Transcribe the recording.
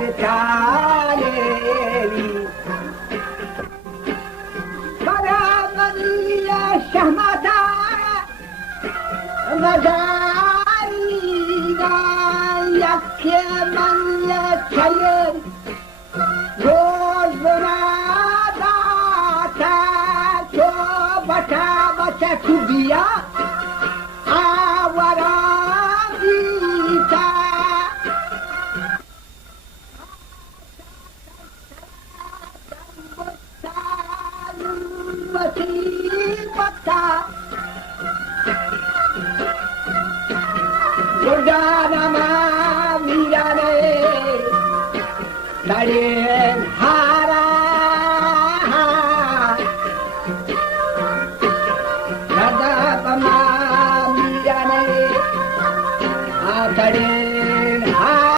هارتالي فرامني الشهمتا مزارينا يكي من يتشير روز بناداتا توبتا بتا كبيا آوراديتا مصيبتا Jordana ma mirane, dare